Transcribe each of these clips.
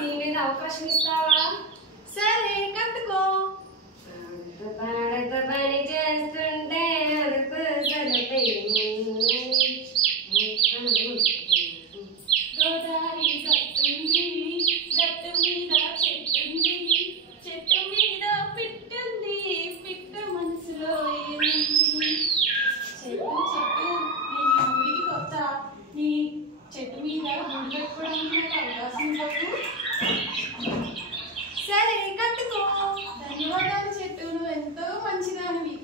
నీ మీద అవకాశం ఇస్తావా? సరే కట్టుకో. పని చేస్తుంటే అదుపు గోదారి గట్టుంది, గట్టు మీద చెట్టుంది, చెట్టు మీద పిట్టుంది, పిట్ట మనసులో ఏముంది? చెట్టు చెట్టు నేను ఊరికి కొత్త, నీ చెట్టు మీద గుడి పెట్టుకోవడానికి నాకు అవకాశం ఇవ్వకు. సరే కట్టుకో. ధన్యవాదాలు చెట్టు, నువ్వు ఎంతో మంచిదానివి.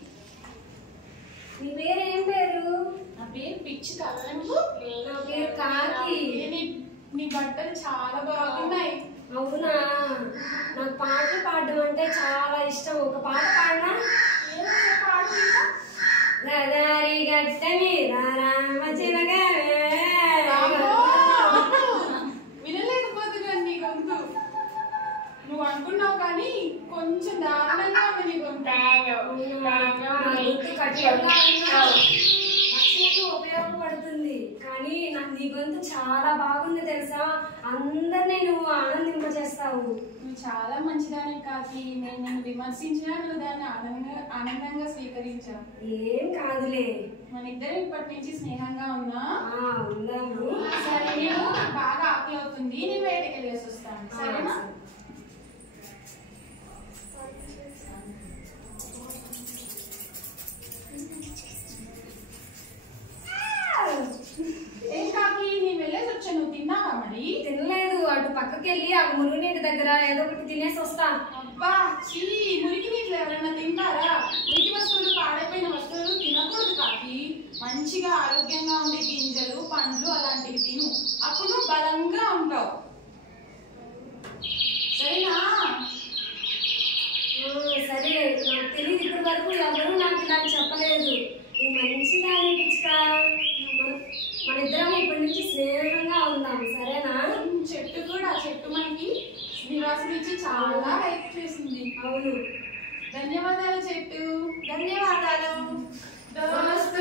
నీ పేరు ఏం పేరు? నా పేరు పిచ్చుక. నువ్వు? నా పేరు కాకి. నీ బట్టలు చాలా బాగున్నాయి. అవునా? నాకు పాటలు పాడడం అంటే చాలా ఇష్టం. ఒక పాట పాడనా? గదారి గట్ట మీద రామచిలక వినలేకపోతున్నాను నీ గొంతు. నువ్వు అనుకున్నావు కానీ కొంచెం దారుణంగా ఉంది నీ గొంతు. రక్షణకు ఉపయోగపడుతుంది కానీ నాకు నీ గొంతు చాలా బాగుంది తెలుసా. అందరినీ నువ్వు ఆనందింపజేస్తావు. నువ్వు చాలా మంచిదాని కాకి. నేను నిన్ను విమర్శించినా నువ్వు దాన్ని ఆనందంగా స్వీకరించావు. ఏం కాదులే, మన ఇద్దరం ఇప్పటి నుంచి స్నేహంగా ఉన్నా. ఉందాము. సరే, నేను బాగా ఆకలి అవుతుంది, నేను బయటకు వెళ్ళేసి వస్తాను. సరేనా? ఏం కాకి, నేను వెళ్ళేసి వచ్చాను. నువ్వు తిన్నావా మరి? తినలేదు. అటు పక్కకి వెళ్ళి ఆ మురుగునీటి దగ్గర ఏదో ఒకటి తినేసి వస్తా. అబ్బా చీ, మురికి నీళ్ళు ఎవరైనా తింటారా? మురికి వస్తువులు, పాడైపోయిన వస్తువులు తినకూడదు కాకి. మంచిగా ఆరోగ్యంగా ఉండే గింజలు, పండ్లు అలాంటివి తిను. అప్పుడు నువ్వు బలంగా ఉంటావు. సరేనా? సరే, నాకు తెలియదు ఇప్పటి వరకు ఎవరు నాకు ఇలా చెప్పలేదు. ఈ మంచిగా అనిపించుక మన ఇద్దరం ఇప్పటి నుంచి స్నేహంగా ఉందాం. సరేనా? చెట్టు కూడా, చెట్టు మనకి నివాసం ఇచ్చి చాలా హెల్ప్ చేసింది. అవును. ధన్యవాదాలు చెట్టు. ధన్యవాదాలు. దోస్తు